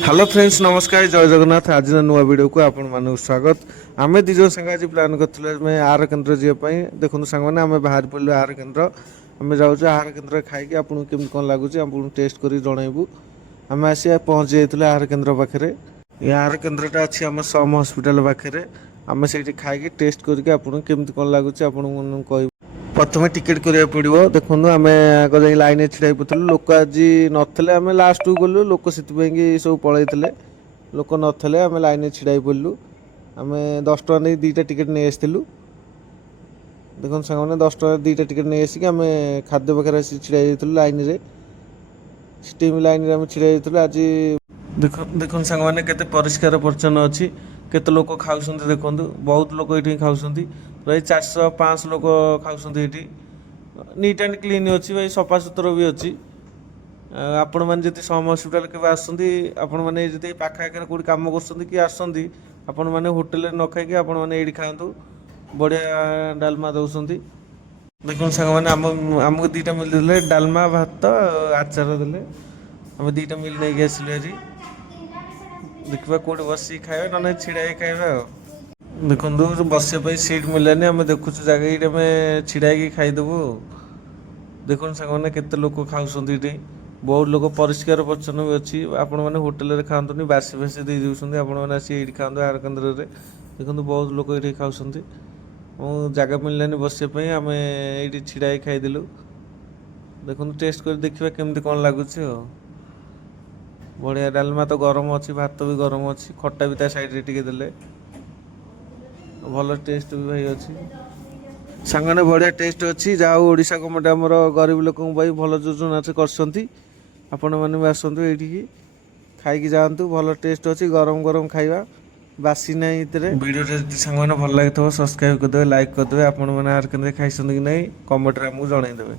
Hello friends नमस्कार जय जगन्नाथ आज नुआ वीडियो को आपण मानक स्वागत आम दिज सांग आज प्लां कर आहार केन्द्र जावाई देखो सांग मैंने आम बाहर पड़े आहार केन्द्र आम जाऊँ आहार केन्द्र खाई आपको केमी कौन लगुच आपको टेस्ट कर जनइबू आम आसी पहुँची जाइए आहार केन्द्र पाखे ये आहार केन्द्रटा अच्छी आम सम हस्पिटाल पाखे आम से खाई टेस्ट करके आपको केमी कौन लगुच आपको कह प्रथम टिकेट करा पड़ो देखो आम आग जा लाइन छिड़ा पड़ू लोक आज नथिले आम लास्ट को गलु लोक से सब पलैते लोक नथिले आम लाइन छिड़ा पड़ू आम 10 टका नहीं 2टा टिकेट नहीं आसलु देखो सांग 10 टका 2टा टिकेट नहीं आसिक आम खाद्य पाखे आस छिड़ा जाइलु लाइन रे स्टीम लाइन आम छिड़ा जाइलु आज देखो सांग मैंने केते परिष्कार परिच्छन्न अच्छी केते लोक खाऊँ देखो बहुत लोक ये खाऊँ प्राय 400-500 लोक खाऊँ ये नीट एंड क्लीन अच्छी भाई सफा सुतरा भी अच्छी आपण मैंने जी सम हस्पिटाल के आपण मैंने जी पाखापाखि कौट कम कर आपण मैंने होटेल न खाई आपण मैंने ये खातु बढ़िया डालमा दौरान देखो सांग मैंने आमको 2टा मिल देते डालमा भात आचार देले आम 2टा मिल नहीं आसिलु हेरी देखा कौट बस खाए ना छिड़ा खाଇବା देखो बसवाई सीट मिलानी आम देखु जगह आम छिड़ा खाईदेबू देखो सांग मैंने केते लोक खाऊँ ये बहुत लोक परिष्कार परिच्छन्न भी अच्छी आपण मैंने होटेल खातुनि बासी बासी दे दूसरी आपण मैंने ये खाते आहार केन्द्र में देखो बहुत लोक ये खाऊँ जगह मिललानी बसवाई आम ये छिड़ा खाईदेलु देखो टेस्ट कर देखा केमती कौन लगुच बढ़िया डालमा तो गरम अच्छी भात भी गरम अच्छी खट्टा भी साइड टे देले भल टेस्ट भी भाई अच्छी सांगने बढ़िया टेस्ट अच्छी जाओ ओडिशा गवर्नमेंट आमर गरीब लोक भल योजना से आपण मैंने भी आसतु ये खाई जातु भल टेस्ट अच्छी गरम गरम खाଇବା बासी ना वीडियो सांग मैंने भल लगी सब्सक्राइब करदे लाइक करदे आपण मैंने आहार केन्द्र खाई कि नहीं कमेंट आमको जनईदेवे।